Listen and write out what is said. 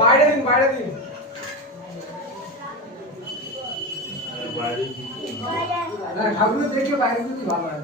বাইরে দিন বাইরে দিন। বাইরে ঠাকুর দেখে বাইরে দিতে ভালো হয়